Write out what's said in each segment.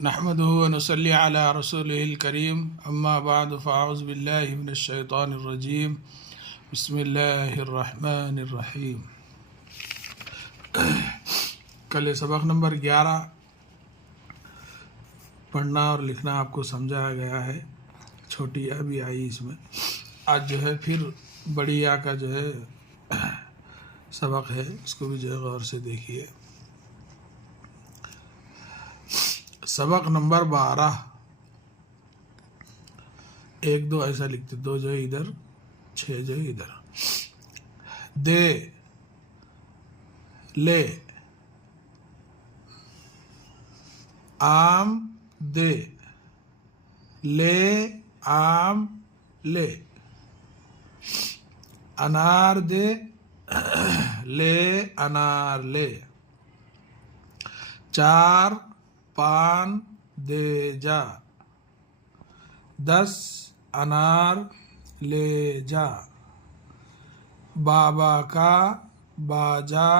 नहमदुहु व नुसल्ली अला रसूलिहिल करीम अम्मा बाद फ़अऊज़ु बिल्लाहि मिनश शैतानिर रजीम बिस्मिल्लाहिर रहमानिर रहीम। कल सबक नंबर 11 पढ़ना और लिखना आपको समझाया गया है। छोटी या भी आई इसमें। आज जो है फिर बड़ी या का जो है सबक है, इसको भी जो है गौर से देखिए। सबक नंबर 12। 1 2 ऐसा लिखते, 2 जो है इधर, 6 जो है इधर। दे, ले, आम दे, ले आम ले, अनार दे, ले अनार ले, 4 पान दे जा, 10 अनार ले जा, बाबा का बाजा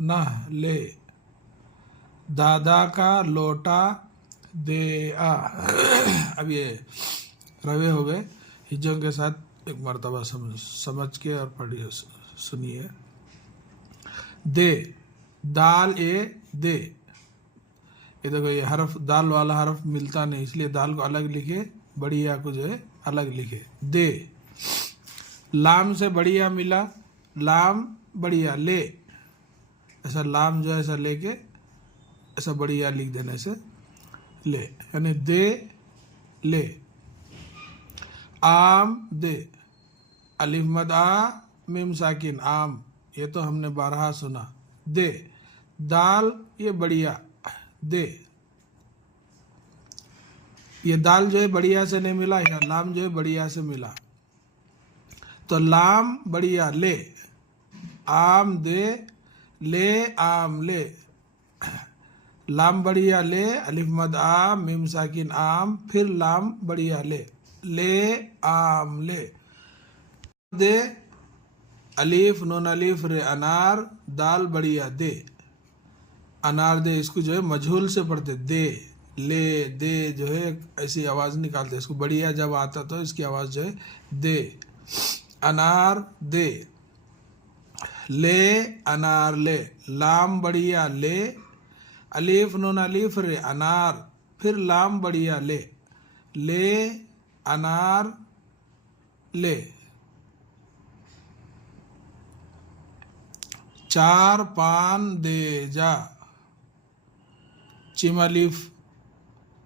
न ले, दादा का लोटा दे आ। अब ये रवे हो गए, हिज्जों के साथ एक मर्तबा समझ के और पढ़िए, सुनिए। दे, दाल ए दे। ये देखो, ये हरफ दाल वाला हरफ मिलता नहीं, इसलिए दाल को अलग लिखे, बड़ी या को जो है अलग लिखे। दे, लाम से बढ़िया मिला, लाम बढ़िया ले, ऐसा लाम जो है ऐसा लेके ऐसा बढ़िया लिख देने से ले, यानी दे ले। आम दे, अलिफ मद आ मीम साकिन आम, ये तो हमने 12 सुना। दे, दाल ये बढ़िया दे, ये दाल जो है बढ़िया से नहीं मिला, या लाम जो है बढ़िया से मिला, तो लाम बढ़िया ले, आम दे, ले आम ले, लाम बढ़िया ले, अलिफ मद आ मीम साकिन आम, फिर लाम बढ़िया ले आम ले। दे, अलिफ नून अलिफ रे अनार, दाल बढ़िया दे, अनार दे, इसको जो है मजहूल से पढ़ते, दे ले दे जो है ऐसी आवाज़ निकालते, इसको बढ़िया जब आता तो इसकी आवाज़ जो है दे। अनार दे, ले अनार ले, लाम बढ़िया ले, अलिफ नून अलिफ रे अनार, फिर लाम बढ़िया ले अनार ले। 4 पान दे जा, चिम अलिफ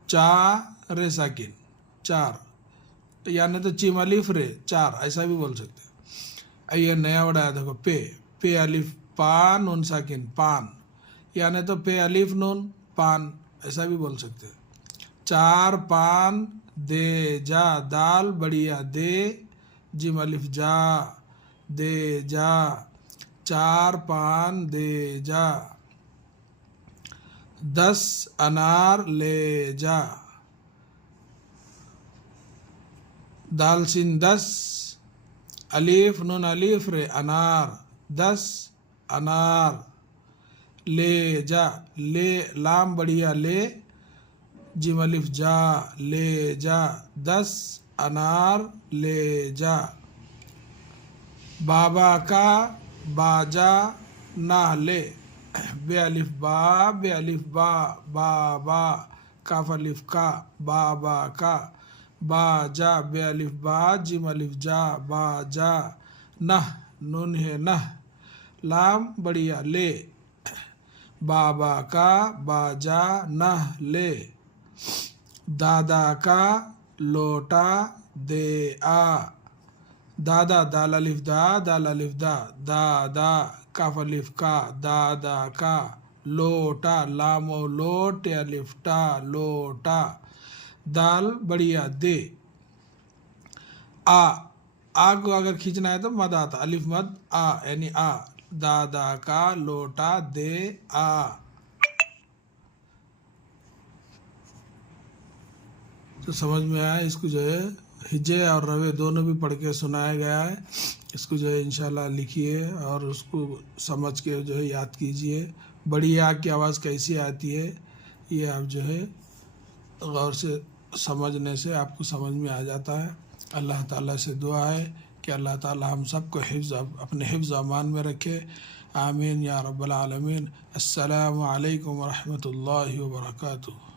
चा रे साकिन 4, यानी तो चिम अलिफ रे 4 ऐसा भी बोल सकते हैं। ये नया वर्ड आया देखो, पे अलिफ पा नून साकिन पान, यानी तो पे अलिफ नून पान ऐसा भी बोल सकते हैं। 4 पान दे जा, दाल बढ़िया दे, जिम अलिफ जा दे जा, 4 पान दे जा। 10 अनार ले जा, दाल सिन 10, अलिफ नून अलिफ रे अनार, 10 अनार ले जा, ले लाम बढ़िया ले, जिम अलिफ जा ले जा, 10 अनार ले जा। बाबा का बाजा ना ले, बे अलिफ बा बाबा, काफ अलिफ का बाबा का, बाजा बे अलिफ बा जिम अलिफ जा बाजा, नह नून है नह, लाम बढ़िया ले, बाबा का बाजा नह ले। दादा का लोटा दे आ, दादा दाल अलिफ दा दादा, काफ अलिफ का दादा का, लोटा लामो लोट अलिफ टा लोटा, दाल बढ़िया दे। आ को अगर खींचना है तो मद आता, अलिफ मद आ यानी आ, दादा का लोटा दे आ। तो समझ में आया, इसको जो है हिज्जे और रवे दोनों भी पढ़ के सुनाया गया है। इसको जो है इंशाल्लाह लिखिए और उसको समझ के जो है याद कीजिए। बड़ी आ की आवाज़ कैसी आती है ये आप जो है गौर से समझने से आपको समझ में आ जाता है। अल्लाह ताला से दुआ है कि अल्लाह ताला हम सबको अपने हिफ्ज़ अमान में रखे। आमीन या रब्बल आलमीन। अस्सलामु अलैकुम व रहमतुल्लाहि व बरकातुहू।